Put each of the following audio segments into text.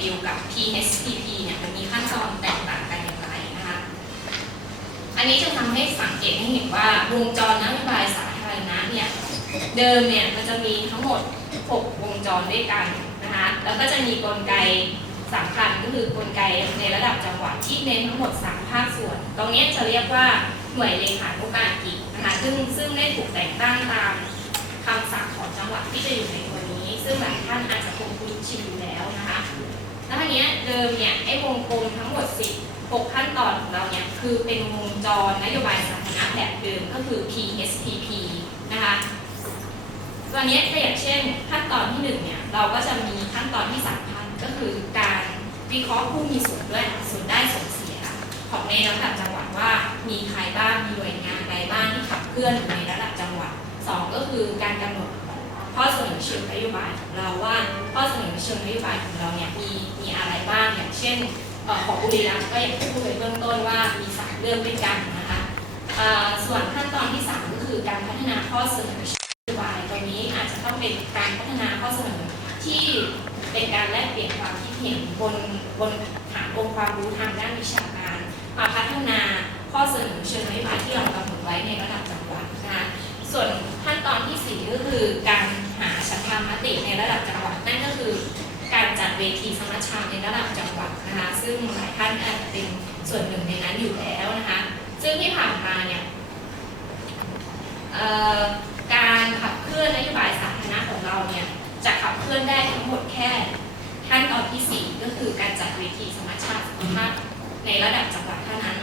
TW กับ PHPP เนี่ยมันมีขั้นตอนแตกต่างกันอย่างไรนะคะ อันนี้จะทำให้สังเกตให้เห็นว่าวงจรนโยบายสาธารณะเนี่ยเดิมเนี่ยมันจะมีทั้งหมด 6 วงจรด้วยกันนะคะแล้วก็จะมีกลไกสำคัญก็คือกลไกในระดับจังหวัดที่เน้นทั้งหมด 3 ภาคส่วน ตรงนี้จะเรียกว่าหน่วยเลขานุการกิจนะคะซึ่งซึ่งได้ถูกแต่งตั้งตามคำสั่งของจังหวัดที่จะอยู่ในตัวนี้ ซึ่งหลายท่านอาจจะคงคุ้นชินอยู่แล้วนะคะ แล้วทีเนี้ยเดิมเนี่ยไอ้วงกลมทั้งหมด10 6ขั้นตอนของเราเนี่ยคือเป็นวงจรนโยบายสาธารณะแบบเดิมก็คือ PSPP นะคะตอนนี้ถ้าอย่างเช่นขั้นตอนที่หนึ่งเนี่ยเราก็จะมีขั้นตอนที่สำคัญก็คือการวิเคราะห์ผู้มีส่วนด้วยส่วนได้ส่วนเสีย ของในระดับจังหวัดว่ามีใครบ้างมีหน่วยงานใดบ้างที่ขับเคลื่อนในระดับจังหวัดสองก็คือการกำหนด เสนอเชิงนโยบายของเราว่าข้อเสนอเชิงนโยบายของเราเนี่ยมีมีอะไรบ้างอย่างเช่นออของบุรีรัมย์ก็อย่างที่พูดไปเบื้องต้นว่ามีสามเรื่องด้วยกันนะคะส่วนขั้นตอนที่สามก็คือการพัฒนาข้อเสนอเชิงนโยบายตรงนี้อาจจะต้องเป็นการพัฒนาข้อเสนอที่เป็นการแลกเปลี่ยนความคิดเห็นบนบนฐานองค์ความรู้ทางด้านวิชาการ มาพัฒนาข้อเสนอเชิงนโยบายที่เรากำหนดไว้ในระดับจังหวัดนะคะส่วนขั้นตอนที่ 4 ก็คือการหาฉันทามติในระดับจังหวัด นั่นก็คือการจัด เวทีสมัชชาในระดับจังหวัดนะคะ ซึ่งหลายท่านอาจจะเป็นส่วนหนึ่งในนั้นอยู่แล้วนะคะ ซึ่งที่ผ่านมาเนี่ยการขับเคลื่อนนโยบายสาธารณะของเราเนี่ยจะขับเคลื่อนได้ทั้งหมดแค่ขั้นตอนที่ 4 ก็คือการจัดเวทีสมัชชาสุขภาพในระดับจังหวัดเท่านั้น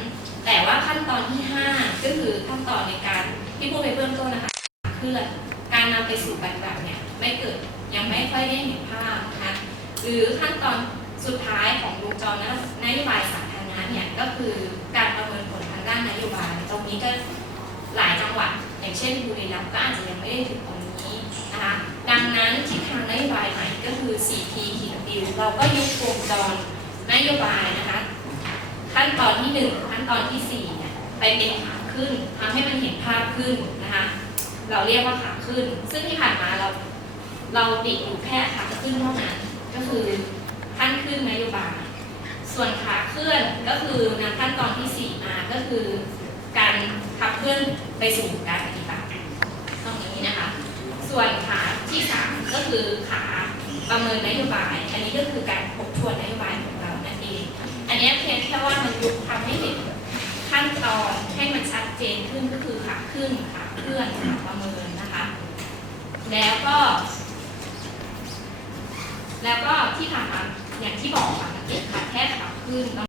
แต่ว่าขั้นตอนที่ 5 ก็คือขั้นตอนในการที่พูดไปเบื้องต้นนะคะเคลื่อนการนำไปสู่ปฏิบัติเนี่ยไม่เกิดยังไม่ค่อยได้เห็นภาพนะคะ หรือขั้นตอนสุดท้ายของวงจรนโยบายสาธารณะเนี่ยก็คือการประเมินผลทางด้านนโยบาย ตรงนี้ก็หลายจังหวัด อย่างเช่นบุรีรัมย์ก็อาจจะยังไม่ได้ถึงตรงนี้นะคะดังนั้นทิศทางนโยบายใหม่ก็คือ 4P ขีด W เราก็ยึดวงจรนโยบายนะคะขั้นตอนที่ 1 ขั้นตอนที่ 4 เนี่ยไปเป็นขาขึ้นทำให้มันเห็นภาพขึ้นนะคะเราเรียกว่าขาขึ้น ซึ่งที่ผ่านมาเราเราติดอยู่แค่ขาขึ้นเท่านั้น ก็คือขั้นขึ้นนโยบาย ส่วนขา เคลื่อนก็คือนำขั้นตอนที่สี่มาก็คือ การขับเคลื่อนไปสู่การปฏิบัติตรงนี้นะคะ ส่วนขาที่สามก็คือขาประเมินนโยบาย อันนี้ก็คือการทบทวนนโยบายของเรานั่นเอง อันนี้เพียงแค่ว่ามันยุทำให้เห็นขั้นตอนให้มันชัดเจนขึ้นก็คือขาขึ้นขาเคลื่อนขาประเมินนะคะ แล้วก็ แล้วก็ที่ผ่านมาอย่างที่บอกค่ะ ขึ้น